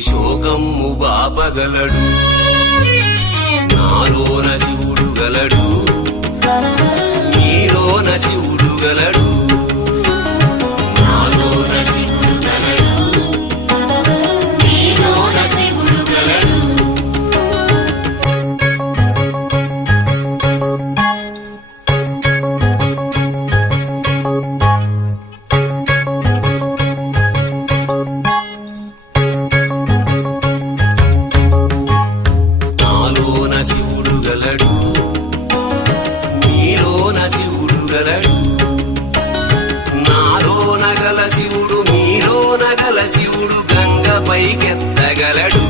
శోకమ్ము బాపగలడు. నాలోన శివుడు గలడు, నీలోన శివుడు గలడు. నాలోన శివుడు గలడు, నీలోన శివుడు గలడు. నాలోన శివుడు గలడు, నీలోన శివుడు గలడు. నాలోన గల శివుడు, నీలోన గల శివుడు గంగ పైకెత్తగలడు.